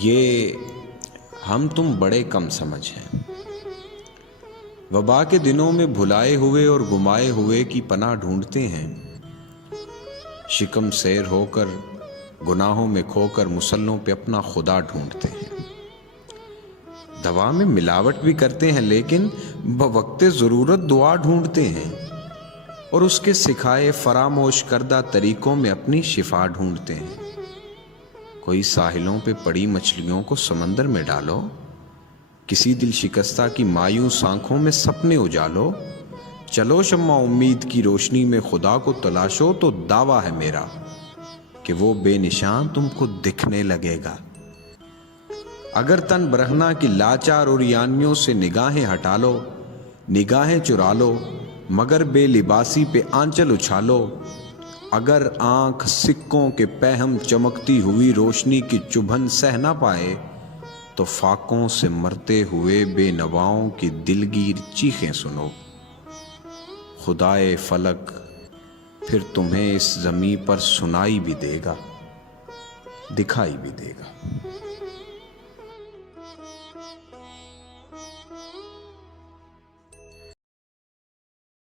یہ ہم تم بڑے کم سمجھ ہیں، وبا کے دنوں میں بھلائے ہوئے اور گمائے ہوئے کی پناہ ڈھونڈتے ہیں، شکم سیر ہو کر گناہوں میں کھو کر مسلوں پہ اپنا خدا ڈھونڈتے ہیں، دوا میں ملاوٹ بھی کرتے ہیں لیکن بوقت ضرورت دعا ڈھونڈتے ہیں، اور اس کے سکھائے فراموش کردہ طریقوں میں اپنی شفا ڈھونڈتے ہیں۔ کوئی ساحلوں پہ پڑی مچھلیوں کو سمندر میں ڈالو، کسی دل شکستہ کی مایوس آنکھوں میں سپنے اجالو، چلو شمع امید کی روشنی میں خدا کو تلاشو، تو دعویٰ ہے میرا کہ وہ بے نشان تم کو دکھنے لگے گا۔ اگر تن برہنہ کی لاچار اور یانیوں سے نگاہیں ہٹا لو، نگاہیں چرا لو، مگر بے لباسی پہ آنچل اچھالو، اگر آنکھ سکوں کے پہم چمکتی ہوئی روشنی کی چبھن سہ نہ پائے، تو فاقوں سے مرتے ہوئے بے نواؤں کی دلگیر چیخیں سنو، خدائے فلک پھر تمہیں اس زمیں پر سنائی بھی دے گا، دکھائی بھی دے گا۔